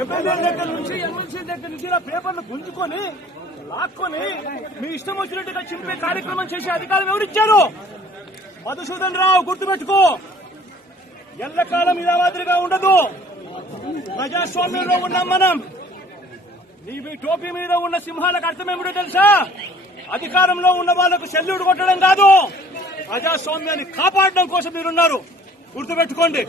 MLA దగ్గర నుంచి MLC దగ్గర నుంచి ఇలా పేపర్లు గుంజుకొని లాక్కొని మీ ఇష్టం వచ్చినట్టుగా చింపే కార్యక్రమం చేసే అధికారం ఎవరిచ్చారు? మధుసూదన్ రావు, గుర్తుపెట్టుకో. ఎల్లకాలం ఇలా మాదిరిగా ఉండదు. ప్రజాస్వామ్యంలో ఉన్నాం మనం. మీ టోపీ మీద ఉన్న సింహాలకు అర్థం ఏమిటో తెలుసా? అధికారంలో ఉన్న వాళ్లకు సెల్యూట్ కొట్టడం కాదు, ప్రజాస్వామ్యాన్ని కాపాడడం కోసం మీరున్నారు. గుర్తుపెట్టుకోండి.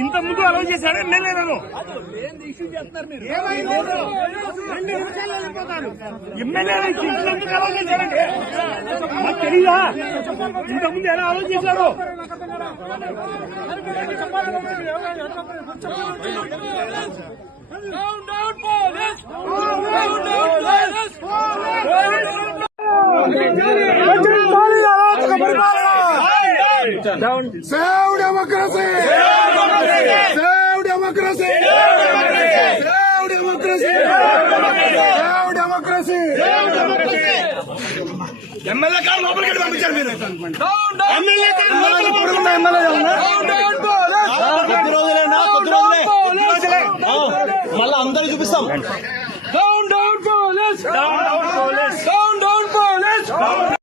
ఇంత ముందు అలౌ చేశాడు ఎమ్మెల్యే ఎందుకు అలౌ చేశాడండి? మాకు తెలీదా? ఇంత ముందు ఎలా అలౌ చేశారు? Save democracy! Save democracy! Save democracy! Save democracy! MLA గారు లోపలికి పంపించారు మీరు. ఎమ్మెల్యే గారు కొద్ది రోజులే మళ్ళీ అందరూ చూపిస్తాం.